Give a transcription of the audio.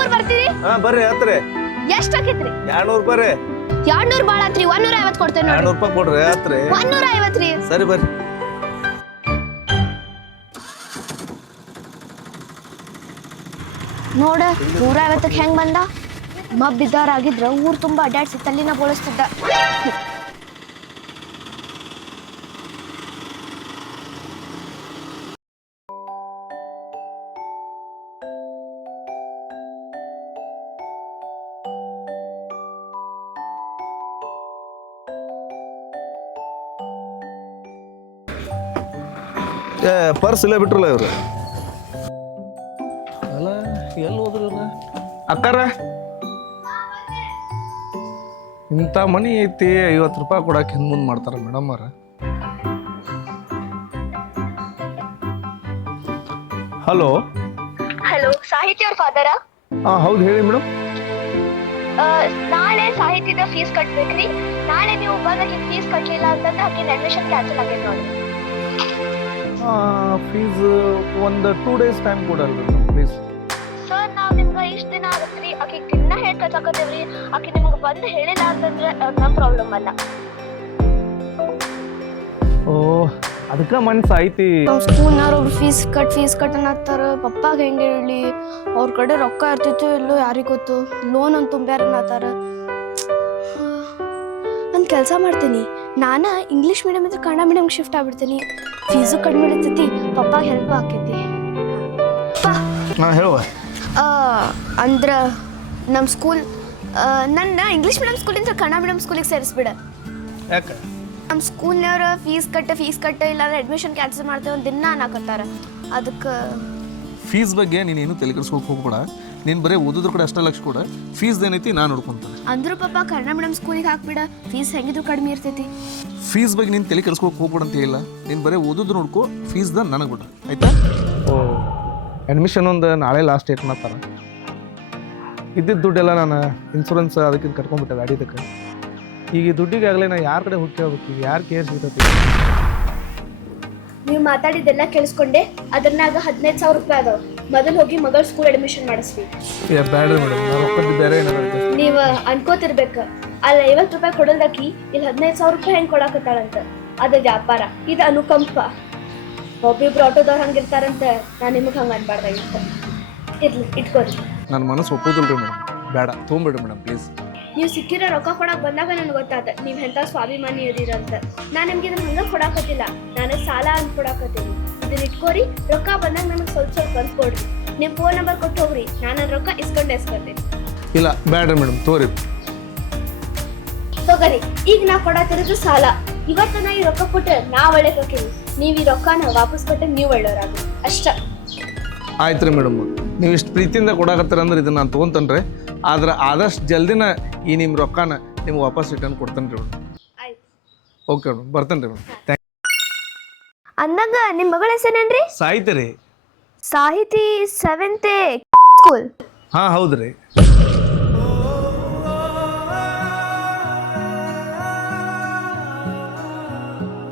ನಮ್ಮೂರ್ ಬರ್ತೀರಿ? ಬರ್ರಿ ಹತ್ರಿ. ಎಷ್ಟ್ ಆಕೈತ್ರಿ? 200 ರೂಪಾಯಿ ರೀ. 200 ಬಾಳ ಆತ್ರಿ, 150 ಕೊಡ್ತೇನೆ ನೋಡಿ. 200 ರೂಪಾಯಿ ಕೊಡ್ರಿ ಹತ್ರಿ. 150 ರೀ. ಸರಿ ಬರ್ರಿ. ನೋಡ 150ಕ್ಕೆ ಹೆಂಗ್ ಬಂದ? ಮಬ್ಬಿದ್ದಾರಾಗಿದ್ರ ಊರ್ ತುಂಬಾ ಅಡ್ಡಾಡ್ಸಿ ತಲ್ಲಿನ ಬೋಳಿಸ್ತಿದ್ದ. ಪರ್ಸ್ ಇಲ್ಲೇ ಬಿಟ್ರಲ್ಲ ಇವ್ರು. ಅಲ್ಲ ಎಲ್ಲಿ ಹೋದ್ರಿ ಇವ್ರ? ಅಕ್ಕಾರ ಇಂಥ ಮನಿ ಐತಿ 50 ರೂಪಾಯಿ ಕೊಡಕ್ಕೆ ಹಿಂದೆ ಮುಂದೆ ಮಾಡ್ತಾರ ಮೇಡಮ್ ಅವ್ರ. ಹಲೋ ಹಲೋ, ಸಾಹಿತಿ ಅವ್ರ ಫಾದರಾ? ಹೌದು ಹೇಳಿ ಮೇಡಮ್. ನಾಳೆ ಸಾಹಿತ್ಯದ ಫೀಸ್ ಕಟ್ಬೇಕ್ರಿ. ನಾಳೆ ನೀವು ಬಂದಾಗ ಫೀಸ್ ಕಟ್ಲಿಲ್ಲ ಅಂತಂದ್ರೆ ಆಕಿನ ಅಡ್ಮಿಷನ್ ಕ್ಯಾನ್ಸಲ್ ಆಗೈತೆ ನೋಡಿ. ಫೀಸ್ ಒಂದು 2 days ಟೈಮ್ ಕೊಡಲ್ರಿ ಪ್ಲೀಸ್. ಸರ್ ನಾವ್ ನಿಮ್ಗೆ ಇಷ್ಟ ದಿನ ಆಗತ್ರಿ, ಆಕಿಗೆ ದಿನ ಹೇಳಿ ಕಳ್ಸಾಕತ್ತೇವ್ರಿ. ಆಕಿ ನಿಮ್ಗೆ ಬಂದು ಹೇಳಿಲ್ಲ ಅಂತಂದ್ರೆ ನಮ್ ಪ್ರಾಬ್ಲಮ್ ಅಲ್ಲ. ಓ ಅದಕ್ಕೆ ಮನ್ಸು ಐತಿ. ನಮ್ಮ ಸ್ಕೂಲ್ನವ್ರು ಅವ್ರು ಫೀಸ್ ಕಟ್ ಅನ್ನತ್ತಾರ. ಪಪ್ಪಾಗ ಹೆಂಗೆ ಹೇಳಿ? ಅವ್ರ ಕಡೆ ರೊಕ್ಕ ಇರ್ತಿತ್ತು ಇಲ್ಲೋ ಯಾರಿಗೆ ಗೊತ್ತು. ಲೋನ್ ಅಂತ ತುಂಬ್ಯಾರ ಅನ್ನತ್ತಾರ. ಒಂದು ಕೆಲಸ ಮಾಡ್ತೀನಿ, ನಾನು ಇಂಗ್ಲೀಷ್ ಮೀಡಿಯಮ್ ಇದ್ರೆ ಕನ್ನಡ ಮೀಡಿಯಮ್ಗೆ ಶಿಫ್ಟ್ ಆಗ್ಬಿಡ್ತೀನಿ. ಫೀಸು ಕಡಿಮೆ ಇರ್ತೈತಿ, ಪಪ್ಪಾಗ ಹೆಲ್ಪ್ ಆಕೈತಿ. ಹೇಳುವ ಅಂದ್ರೆ ನಮ್ಮ ಸ್ಕೂಲ್ ನನ್ನ ಇಂಗ್ಲೀಷ್ ಮೀಡಿಯಮ್ ಸ್ಕೂಲಿಂದ ಕನ್ನಡ ಮೀಡಿಯಮ್ ಸ್ಕೂಲಿಗೆ ಸೇರಿಸ್ಬಿಡ. ಯಾಕೆ? ನಮ್ಮ ಸ್ಕೂಲ್ನವ್ರು ಫೀಸ್ ಕಟ್ಟ ಇಲ್ಲಾಂದ್ರೆ ಅಡ್ಮಿಷನ್ ಕ್ಯಾನ್ಸಲ್ ಮಾಡ್ತೇವೆ ಒಂದು ದಿನ ಅನ್ನಕತ್ತಾರ. ಅದಕ್ಕೆ ಫೀಸ್ ಬಗ್ಗೆ ನೀನೇನು ತಲೆ ಕೆಡಿಸ್ಕೋಕೆ ಹೋಗ್ಬೇಡ. ನೀನು ಬರೀ ಓದೋದ್ರ ಕಡೆ ಅಷ್ಟೇ ಲಕ್ಷ ಕೊಡ. ಫೀಸ್ ಏನೈತಿ ನಾನು ನೋಡ್ಕೊಂತಾನೆ. ಅಂದ್ರೂ ಪಾಪ ಕನ್ನಡ ಮೀಡಿಯಮ್ ಸ್ಕೂಲಿಗೆ ಹಾಕ್ಬಿಡ, ಫೀಸ್ ಹೆಂಗಿದ್ರು ಕಡಿಮೆ ಇರ್ತೈತಿ. ಫೀಸ್ ಬಗ್ಗೆ ನೀನು ತಲೆ ಕೆಡಿಸ್ಕೋಕೆ ಹೋಗ್ಬೇಡ ಅಂತ ಹೇಳಿಲ್ಲ. ನೀನು ಬರೀ ಓದೋದು ನೋಡ್ಕೋ, ಫೀಸ್ದ ನನಗೆ ಬಿಡ್ರಿ ಆಯ್ತಾ? ಓ ಅಡ್ಮಿಷನ್ ಒಂದು ನಾಳೆ ಲಾಸ್ಟ್ ಡೇಟ್ ಅನ್ನತ್ತಾರ. ಇದ್ದಿದ್ದು ದುಡ್ಡೆಲ್ಲ ನಾನು ಇನ್ಶೂರೆನ್ಸ್ ಅದಕ್ಕೆ ಕಟ್ಕೊಂಡ್ಬಿಟ್ಟೆ ಗಾಡಿದಕ್ಕೆ. ಈಗ ಈ ದುಡ್ಡಿಗಾಗಲೇ ನಾನು ಯಾರ ಕಡೆ ಹೋಗಿ ಕೇಳ್ಬೇಕು? ಈಗ ಯಾರು ಕೇರ್ ಸಿಗ್ತೈತಿ? ನೀವು ಮಾತಾಡಿದ್ದೆಲ್ಲ ಕೇಳಿಸ್ಕೊಂಡೆ. ಅದ್ರನಾಗ 15,000 ರೂಪಾಯಿ ಅದಾವ. ಮೊದಲು ಹೋಗಿ ಮಗಳ ಸ್ಕೂಲ್ ಅಡ್ಮಿಷನ್ ಮಾಡಿಸ್ವಿ. ಬ್ಯಾಡ್ರಿ ಮೇಡಮ್, ನಾನು ರೊಕ್ಕದ್ದು ಬೇರೆ ಏನಾದ್ರು ನೀವು ಅನ್ಕೋತಿರ್ಬೇಕು, ಅಲ್ಲಿ 50 ರೂಪಾಯಿ ಕೊಡಲ್ದಾಕಿ ಇಲ್ಲಿ 15,000 ರೂಪಾಯಿ ಹೆಂಗೆ ಕೊಡಾಕತ್ತಾಳಂತ. ಅದು ವ್ಯಾಪಾರ, ಇದು ಅನುಕಂಪ. ಒಬ್ಬಿಬ್ರು ಆಟೋದವ್ರು ಹಂಗಿರ್ತಾರಂತ ನಾನು ನಿಮಗೆ ಹಂಗೆ ಅನ್ಬಾರ್ದಾಗಿತ್ತು. ಇರ್ಲಿ ಇಟ್ಕೋರಿ. ನನ್ನ ಮನಸ್ಸು ಒಪ್ಪೋದಿಲ್ರಿ ಮೇಡಮ್. ಬೇಡ ತೊಗೊಂಬಿಡ್ರಿ ಮೇಡಮ್ ಪ್ಲೀಸ್. ನೀವು ಸಿಕ್ಕಿರೋ ರೊಕ್ಕ ಕೊಡಕ್ಕೆ ಬಂದಾಗ ನನಗೆ ಗೊತ್ತಾದ ನೀವು ಎಂಥ ಸ್ವಾಭಿಮಾನಿ ಅದಿರಂತ. ನಾನು ನಿಮ್ಗೆ ಇದನ್ನ ಹಂಗೆ ಕೊಡಾಕತ್ತಿಲ್ಲ, ನಾನು ಸಾಲ ಅಂತ ಕೊಡಾಕತ್ತೀನಿ. ಇದನ್ನ ಇಟ್ಕೋರಿ, ರೊಕ್ಕ ಬಂದಾಗ ನನಗೆ ಸ್ವಲ್ಪ ಬಂದು ಕೊಡ್ರಿ. ನಿಮ್ಮ ಫೋನ್ ನಂಬರ್ ಕೊಟ್ಟು ಹೋಗ್ರಿ, ನಾನು ರೊಕ್ಕ ಇಸ್ಕೊಂತೀನಿ. ಇಲ್ಲ ಬೇಡ್ರಿ ಮೇಡಮ್, ತೋರಿ ತಗೋರಿ. ಈಗ ನಾ ಕೊಡತ್ತಿರೋದು ಸಾಲ. ಇವತ್ತು ನಾ ಈ ರೊಕ್ಕ ಕೊಟ್ಟರೆ ನಾ ಒಳ್ಳೆಕೀನಿ, ನೀವು ಈ ರೊಕ್ಕನ ವಾಪಸ್ ಕೊಟ್ಟರೆ ನೀವು ಒಳ್ಳೆಯವರಾಗಿ ಅಷ್ಟ. ಆಯ್ತು ರೀ ಮೇಡಮ್, ನೀವು ಇಷ್ಟು ಪ್ರೀತಿಯಿಂದ ಕೊಡಾಕತ್ತೀರ ಅಂದ್ರೆ ಇದನ್ನು ನಾನು ತೊಗೊಂತೇನೆ. ಆದ್ರೆ ಆದಷ್ಟು ಜಲ್ದಿನ ಈ ನಿಮ್ಮ ರೊಕ್ಕನ ನಿಮ್ಗೆ ವಾಪಸ್ ರಿಟರ್ನ್ ಕೊಡ್ತೇನೆ ರೀ ಮೇಡಮ್. ಆಯ್ತು, ಓಕೆ ಮೇಡಮ್, ಬರ್ತೇನೆ ರೀ ಮೇಡಮ್. Thank you. ಅಂದಂಗ ನಿಮ್ಮ ಮಗಳ ಹೆಸರೇನ್ರಿ? ಸಾಹಿತಿ ರೀ. ಸಾಹಿತಿ 7th ಸ್ಕೂಲ್. ಹಾಂ ಹೌದು ರೀ.